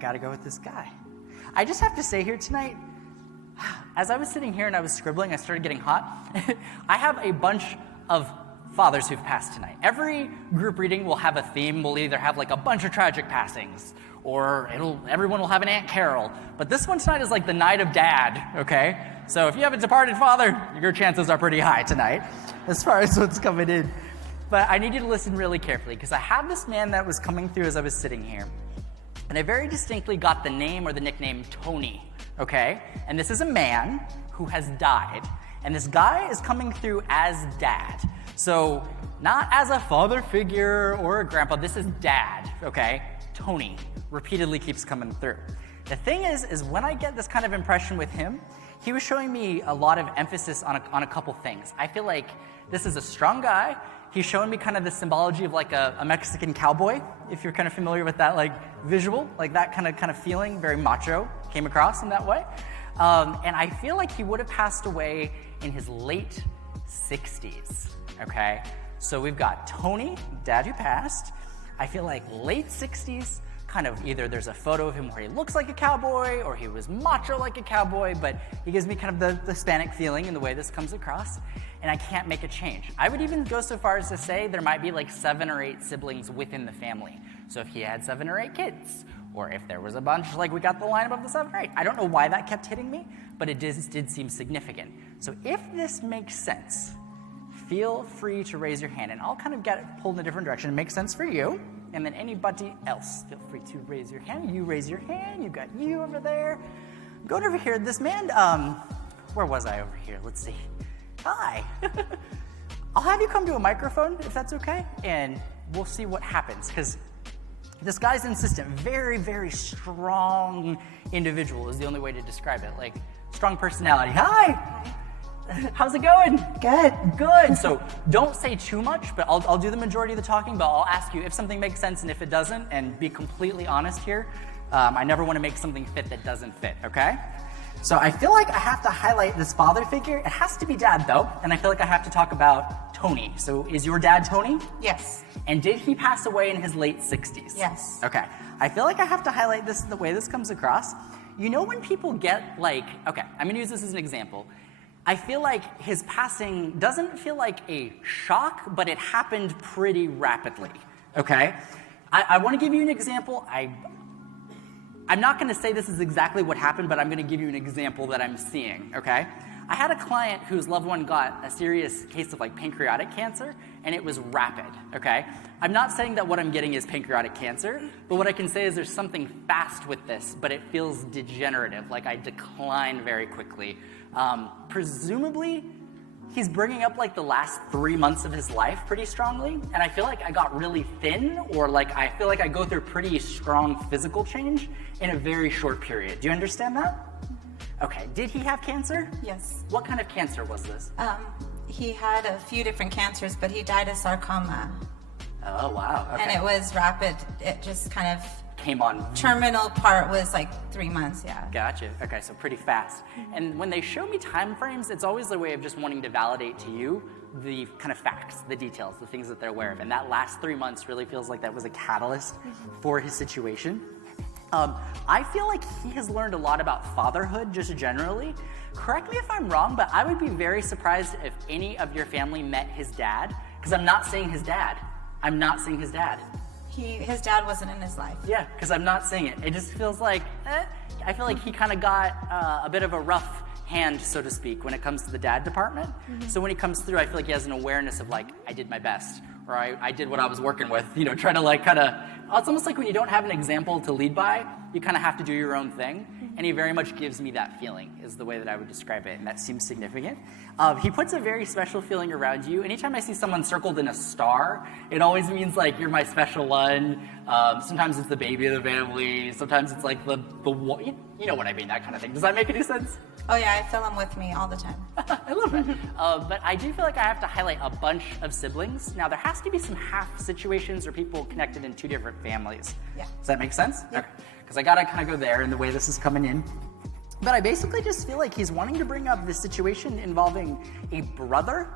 gotta go with this guy. I just have to say here tonight, as I was sitting here and I was scribbling, I started getting hot. I have a bunch of fathers who've passed tonight. Every group reading will have a theme. We'll either have like a bunch of tragic passings, or everyone will have an Aunt Carol. But this one tonight is like the night of dad, okay? So if you have a departed father, your chances are pretty high tonight as far as what's coming in. But I need you to listen really carefully, because I have this man that was coming through as I was sitting here. And I very distinctly got the name or the nickname Tony, okay? And this is a man who has died. And this guy is coming through as dad. So not as a father figure or a grandpa, this is dad, okay? Tony repeatedly keeps coming through. The thing is when I get this kind of impression with him, he was showing me a lot of emphasis on a couple things. I feel like this is a strong guy. He's showing me kind of the symbology of like a Mexican cowboy, if you're kind of familiar with that like visual, like that kind of feeling, very macho, came across in that way. And I feel like he would have passed away in his late 60s, okay? So we've got Tony, dad who passed. I feel like late 60s, kind of either there's a photo of him where he looks like a cowboy or he was macho like a cowboy, but he gives me kind of the Hispanic feeling in the way this comes across, and I can't make a change. I would even go so far as to say there might be like 7 or 8 siblings within the family. So if he had 7 or 8 kids, or if there was a bunch, like we got the line above the 7 or 8. I don't know why that kept hitting me, but it did seem significant. So if this makes sense, feel free to raise your hand, and I'll kind of get it pulled in a different direction. It makes sense for you, and then anybody else, feel free to raise your hand. You raise your hand, you got you over there. Going over here, this man, where was I over here? Let's see. Hi. I'll have you come to a microphone, if that's okay, and we'll see what happens, because this guy's insistent. Very, very strong individual is the only way to describe it. Like, strong personality. Hi. How's it going? Good. Good. So don't say too much, but I'll do the majority of the talking, but I'll ask you if something makes sense and if it doesn't, and be completely honest here. I never want to make something fit that doesn't fit, okay? So I feel like I have to highlight this father figure. It has to be dad, though, and I feel like I have to talk about Tony. So is your dad Tony? Yes. And did he pass away in his late 60s? Yes. Okay. I feel like I have to highlight this the way this comes across. You know when people get like, okay, I'm going to use this as an example. I feel like his passing doesn't feel like a shock, but it happened pretty rapidly, okay? I want to give you an example. I'm not going to say this is exactly what happened, but I'm going to give you an example that I'm seeing, okay? I had a client whose loved one got a serious case of like pancreatic cancer, and it was rapid, okay? I'm not saying that what I'm getting is pancreatic cancer, but what I can say is there's something fast with this, but it feels degenerative, like I decline very quickly. Presumably, he's bringing up like the last 3 months of his life pretty strongly, and I feel like I got really thin, or like I feel like I go through pretty strong physical change in a very short period. Do you understand that? Okay, did he have cancer? Yes. What kind of cancer was this? He had a few different cancers, but he died of sarcoma. Oh, wow. Okay. And it was rapid. It just kind of came on. Terminal part was like 3 months, yeah. Gotcha. Okay, so pretty fast. And when they show me time frames, it's always a way of just wanting to validate to you the kind of facts, the details, the things that they're aware of. And that last 3 months really feels like that was a catalyst for his situation. I feel like he has learned a lot about fatherhood just generally. Correct me if I'm wrong, but I would be very surprised if any of your family met his dad, because I'm not seeing his dad. I'm not seeing his dad. His dad wasn't in his life. Yeah, because I'm not seeing it. It just feels like, I feel like he kind of got a bit of a rough hand, so to speak, when it comes to the dad department. So when he comes through, I feel like he has an awareness of like, I did my best, or I did what I was working with, you know, trying to like it's almost like when you don't have an example to lead by, you kind of have to do your own thing. And he very much gives me that feeling, is the way that I would describe it, and that seems significant. He puts a very special feeling around you. Anytime I see someone circled in a star, it always means like, you're my special one. Sometimes it's the baby of the family. Sometimes it's like the you know what I mean, that kind of thing. Does that make any sense? Oh yeah, I feel him with me all the time. I love that. But I do feel like I have to highlight a bunch of siblings. Now, there has to be some half situations or people connected in 2 different families. Yeah. Does that make sense? Yeah. Okay. Because I got to kind of go there in the way this is coming in. But I basically just feel like he's wanting to bring up this situation involving a brother.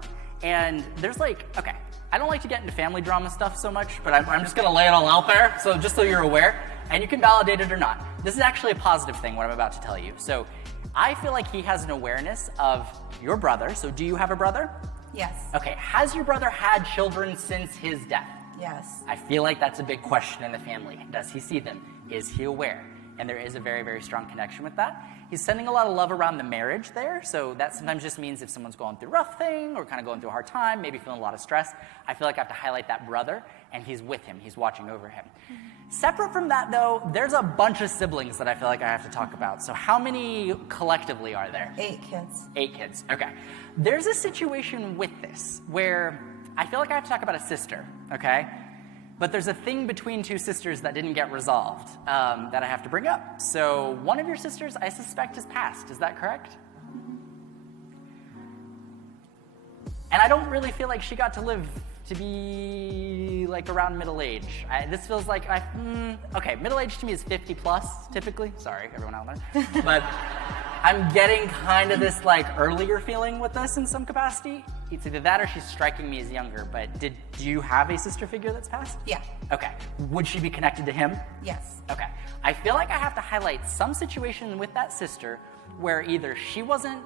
And there's like, okay, I don't like to get into family drama stuff so much, but I'm just going to lay it all out there, so just so you're aware, and you can validate it or not. This is actually a positive thing, what I'm about to tell you. So I feel like he has an awareness of your brother. So do you have a brother? Yes. Okay, has your brother had children since his death? Yes. I feel like that's a big question in the family. Does he see them? Is he aware? And there is a very, very strong connection with that. He's sending a lot of love around the marriage there, so that sometimes just means if someone's going through a rough thing or kind of going through a hard time, maybe feeling a lot of stress, I feel like I have to highlight that brother, and he's with him. He's watching over him. Separate from that, though, there's a bunch of siblings that I feel like I have to talk about. So how many collectively are there? 8 kids. 8 kids, okay. There's a situation with this where I feel like I have to talk about a sister, okay? But there's a thing between 2 sisters that didn't get resolved that I have to bring up. So one of your sisters, I suspect, is passed. Is that correct? And I don't really feel like she got to live to be like around middle age. This feels like, okay, middle age to me is 50 plus, typically. Sorry, everyone out there. But I'm getting kind of this like earlier feeling with this in some capacity. It's either that or she's striking me as younger, but do you have a sister figure that's passed? Yeah. Okay. Would she be connected to him? Yes. Okay. I feel like I have to highlight some situation with that sister where either she wasn't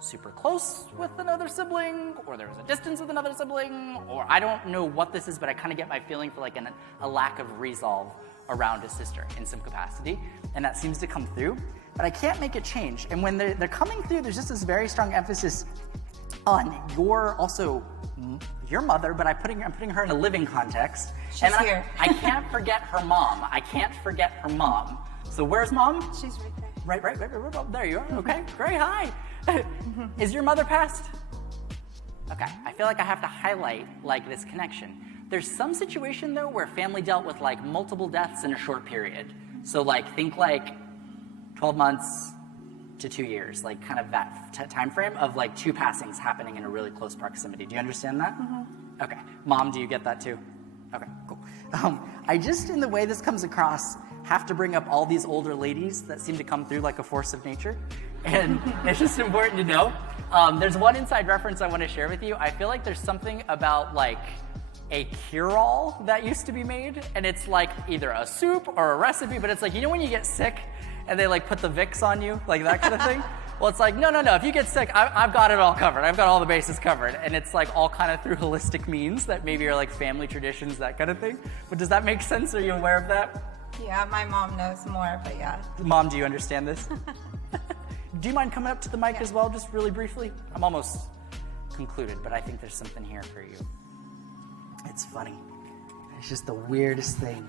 super close with another sibling, or there was a distance with another sibling, or I don't know what this is, but I kind of get my feeling for like a lack of resolve around a sister in some capacity, and that seems to come through, but I can't make it change. And when they're coming through, there's just this very strong emphasis on your mother, but I'm putting her in a living context. She's here. I can't forget her mom. I can't forget her mom. So where's mom? She's right there. Right. There you are. Okay, great. Hi. Is your mother passed? Okay, I feel like I have to highlight like this connection. There's some situation though where family dealt with like multiple deaths in a short period. So like think like 12 months to 2 years, like kind of that time frame of like 2 passings happening in a really close proximity. Do you understand that? Mm-hmm. Okay. Mom, do you get that too? Okay, cool. I just, in the way this comes across, have to bring up all these older ladies that seem to come through like a force of nature. And it's just important to know. There's one inside reference I want to share with you. I feel like there's something about like a cure-all that used to be made, and it's like either a soup or a recipe, but it's like, you know when you get sick and they like put the Vicks on you, like that kind of thing? Well, it's like, no, if you get sick, I've got it all covered. I've got all the bases covered. And it's like all kind of through holistic means that maybe are like family traditions, that kind of thing. But does that make sense? Are you aware of that? Yeah, my mom knows more, but yeah. Mom, do you understand this? Do you mind coming up to the mic as well, just really briefly? I'm almost concluded, but I think there's something here for you. It's funny. It's just the weirdest thing.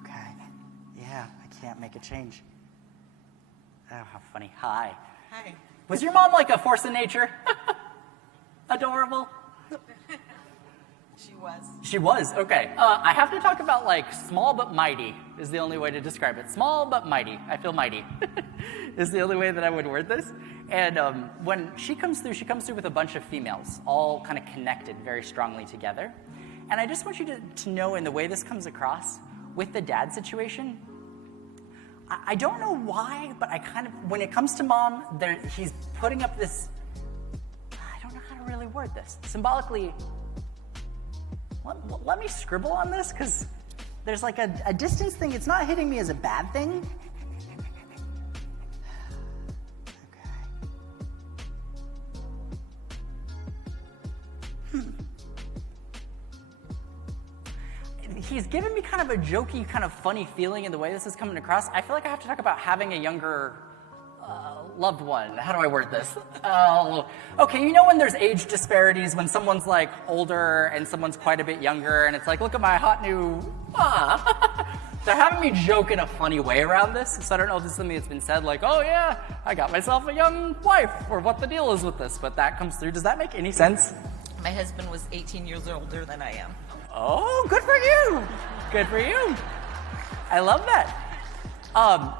Okay. Yeah, I can't make a change. Oh, how funny. Hi. Hi. Was your mom like a force of nature? Adorable? She was. She was, okay. I have to talk about like small but mighty is the only way to describe it. Small but mighty. I feel mighty is the only way that I would word this. And when she comes through with a bunch of females, all kind of connected very strongly together. And I just want you to know in the way this comes across, with the dad situation, I don't know why, but I kind of, when it comes to mom, he's putting up this, I don't know how to really word this. Symbolically, let me scribble on this, because there's like a distance thing. It's not hitting me as a bad thing. He's given me kind of a jokey, kind of funny feeling in the way this is coming across. I feel like I have to talk about having a younger loved one. How do I word this? Okay, you know when there's age disparities, when someone's like older and someone's quite a bit younger, and it's like, look at my hot new They're having me joke in a funny way around this, so I don't know if this is something that's been said, like, oh yeah, I got myself a young wife, or what the deal is with this, but that comes through. Does that make any sense? My husband was 18 years older than I am. Oh, good for you. Good for you. I love that.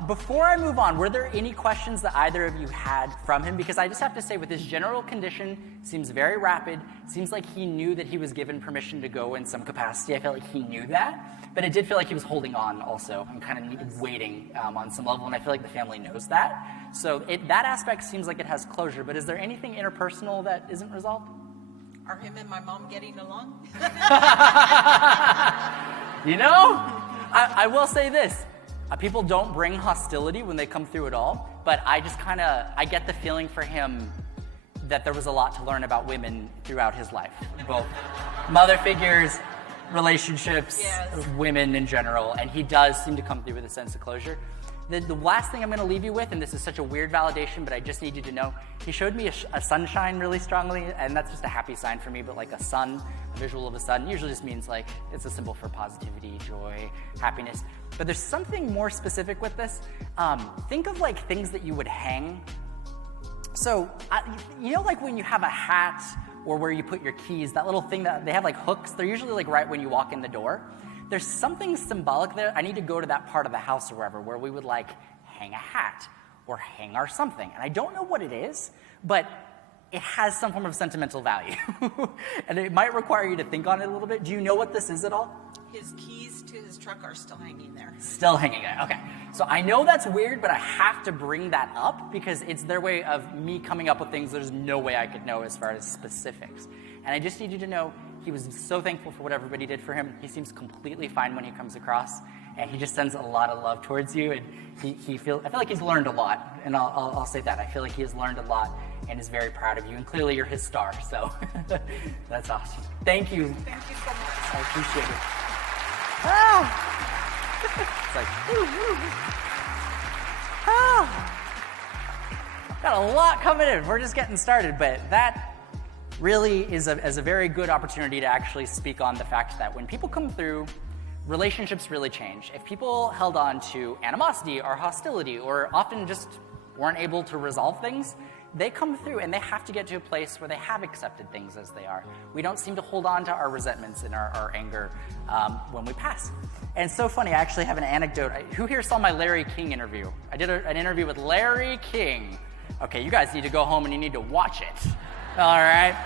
Before I move on, were there any questions that either of you had from him? Because I just have to say, with his general condition, seems very rapid. Seems like he knew that he was given permission to go in some capacity. I felt like he knew that. But it did feel like he was holding on also and kind of waiting on some level. And I feel like the family knows that. So that aspect seems like it has closure. But is there anything interpersonal that isn't resolved? Are him and my mom getting along? You know, I will say this. People don't bring hostility when they come through at all, but I just I get the feeling for him that there was a lot to learn about women throughout his life. Both mother figures, relationships, Yes. women in general, and he does seem to come through with a sense of closure. The last thing I'm going to leave you with, and this is such a weird validation, but I just need you to know, he showed me a sunshine really strongly, and that's just a happy sign for me, but like a sun, a visual of a sun, usually just means like it's a symbol for positivity, joy, happiness. But there's something more specific with this. Think of like things that you would hang. So, you know like when you have a hat or where you put your keys, that little thing that they have like hooks, they're usually like right when you walk in the door. There's something symbolic there. I need to go to that part of the house or wherever where we would like hang a hat or hang our something. And I don't know what it is, but it has some form of sentimental value. And it might require you to think on it a little bit. Do you know what this is at all? His keys to his truck are still hanging there. Still hanging there, okay. So I know that's weird, but I have to bring that up because it's their way of me coming up with things there's no way I could know as far as specifics. And I just need you to know he was so thankful for what everybody did for him. He seems completely fine when he comes across, and he just sends a lot of love towards you. And I feel like he's learned a lot, and I'll say that. I feel like he has learned a lot and is very proud of you. And clearly, you're his star. So that's awesome. Thank you. Thank you so much. I appreciate it. Ah. It's like, got a lot coming in. We're just getting started, but that really is a very good opportunity to actually speak on the fact that when people come through, relationships really change. If people held on to animosity or hostility or often just weren't able to resolve things, they come through and they have to get to a place where they have accepted things as they are. We don't seem to hold on to our resentments and our anger when we pass. And it's so funny, I actually have an anecdote. Who here saw my Larry King interview? I did an interview with Larry King. Okay, you guys need to go home and you need to watch it. All right?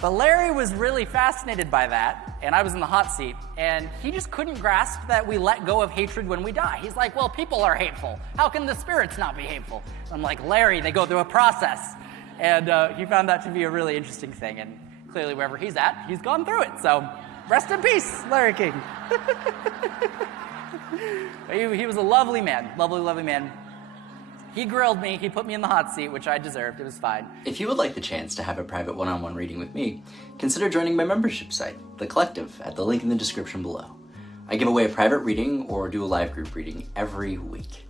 But Larry was really fascinated by that, and I was in the hot seat, and he just couldn't grasp that we let go of hatred when we die. He's like, well, people are hateful. How can the spirits not be hateful? I'm like, Larry, they go through a process. And he found that to be a really interesting thing, and clearly wherever he's at, he's gone through it. So rest in peace, Larry King. He was a lovely man, lovely man. He grilled me, he put me in the hot seat, which I deserved, it was fine. If you would like the chance to have a private one-on-one reading with me, consider joining my membership site, The Collective, at the link in the description below. I give away a private reading or do a live group reading every week.